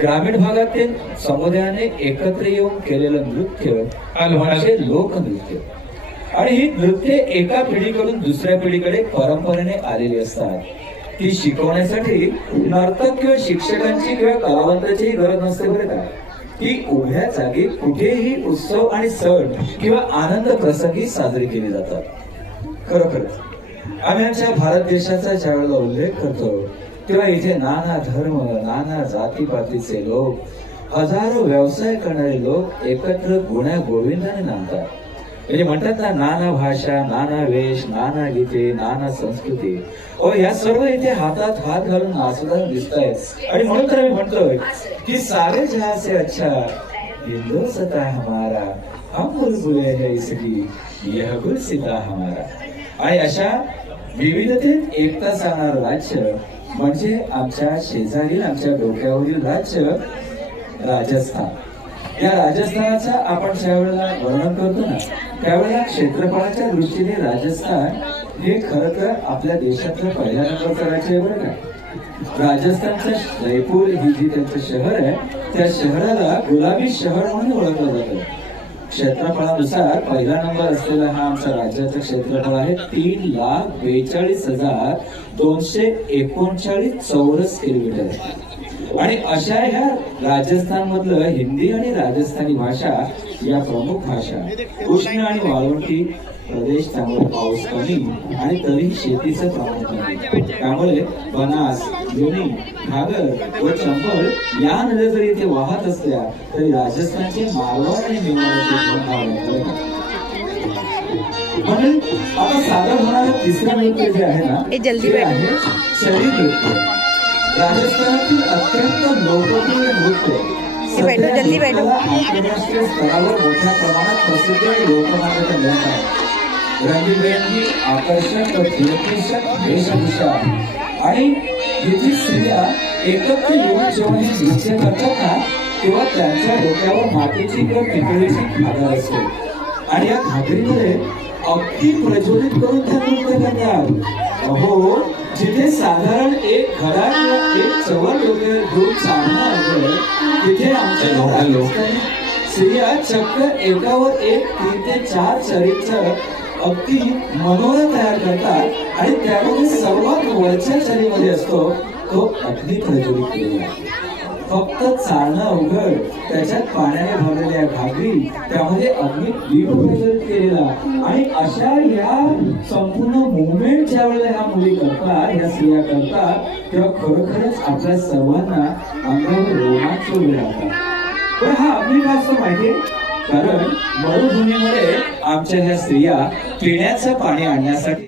ग्रामीण भागातील समुदायाने एकत्र येऊन केलेलं नृत्य म्हणजे लोकनृत्य. आणि ही नृत्य एका पिढीकडून दुसऱ्या पिढीकडे परंपरेने आलेली असतात. ती शिकवण्यासाठी नर्तक किंवा शिक्षकांची किंवा कलावंताची गरज नसते बरं का. ही उभ्या जागी कुठेही उत्सव आणि सण किंवा आनंद प्रसंगी साजरी केली जातात. खरोखरच आम्ही आमच्या भारत देशाचा ज्या वेळेला उल्लेख करतो तेव्हा इथे नाना धर्म, नाना जातीपातीचे लोक, हजारो व्यवसाय करणारे लोक एकत्र गुण्या गोविंदाने नांदतात. म्हणजे म्हणतात ना, नाना भाषा, नाना वेश, नाना गीते, नाना संस्कृती. या सर्व इथे हातात हात घालून नाचताना दिसत आहेत. आणि म्हणून तर आम्ही म्हणतोय की सारे जहां से अच्छा हिंदुस्तान हमारा, हम बुलबुले है इसकी यह गुलसिता हमारा. आणि अशा विविधतेत एकता सांगणारं राज्य म्हणजे आमच्या शेजारील, आमच्या डोक्यावरील राज्य राजस्थान. या राजस्थानाचा आपण ज्या वेळेला वर्णन करतो ना, त्यावेळेला क्षेत्रफळाच्या दृष्टीने राजस्थान हे खरं तर आपल्या देशातलं पहिल्या नंबरचं राज्य आहे बरं का. राजस्थानचं जयपूर ही जी त्यांचं शहर आहे, त्या शहराला गुलाबी शहर म्हणून ओळखलं जातं. क्षेत्रफळानुसार पहिला नंबर असलेला हा आमचा राज्याचं क्षेत्रफळ आहे 3,42,239 चौरस किलोमीटर. आणि अशा ह्या राजस्थान मधलं हिंदी आणि राजस्थानी भाषा या प्रमुख भाषा. उष्ण आणि वाळवंटी प्रदेश, त्यामुळे पाऊस कमी आणि तरीही शेतीचं प्रमाण कमी. त्यामुळे बनास, लुणी, घागर व चंबळ या नद्या जरी इथे वाहत असल्या तरी राजस्थानचे मारवाड आणि मेवाडचे म्हणून आता सादर होणारं तिसरं नृत्य जे आहे ना, ते आहे शरीर नृत्य. राजस्थानातील अत्यंत लोकप्रिय नृत्य आंतरराष्ट्रीय स्तरावर मोठ्या प्रमाणात प्रसिद्ध लोकमान्यता मिळत आहे. रंगीबेरंगी आकर्षक व ज्योतिषक वेशभूषा आणि येथील स्त्रिया एकत्र येऊन जेव्हा हे नृत्य करतात ना, तेव्हा त्यांच्या डोक्यावर मातीची किंवा पितळेची घागर असते. आणि या घागरीमध्ये अगदी प्रज्वलित करून त्या नृत्य करतात. अहो, जिथे साधारण एक घडा किंवा एक चवर डोक्यावर घेऊन चालणं असेल, तिथे आमच्या लोकांनी स्त्रिया चक्क एकावर एक 3 ते 4 चरीचं अगदी मनोरा तयार करतात. आणि त्यामध्ये सर्वात वरच्या चरीमध्ये असतो तो अग्नी प्रज्वलित केलेला. फक्त चालणं अवघड, त्याच्यात पाण्याने भरलेल्या घागरी, त्यामध्ये अग्नी दीप प्रज्वलित केलेला. आणि अशा ह्या संपूर्ण मुवमेंट ज्या वेळेला ह्या मुली करतात, ह्या स्त्रिया करतात, तेव्हा खरोखरच आपल्या सर्वांना अंगावर रोमांच उभे राहतात. पण हा अग्नी का असतो माहितीये? कारण मरुभूमीमध्ये आमच्या ह्या स्त्रिया पिण्याचं पाणी आणण्यासाठी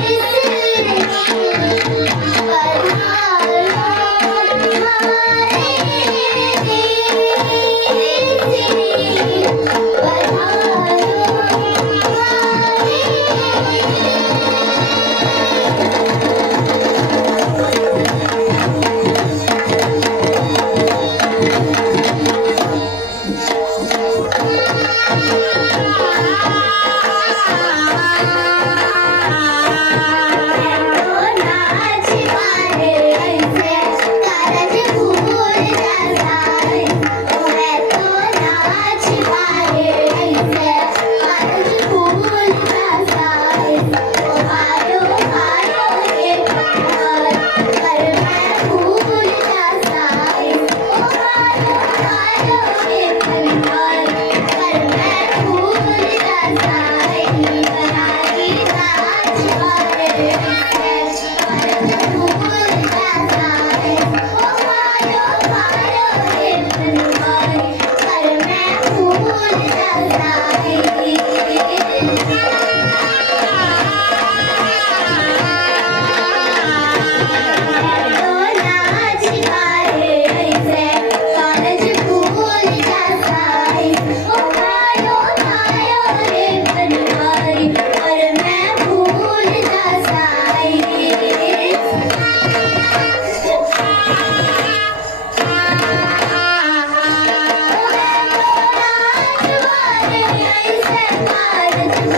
This Thank you.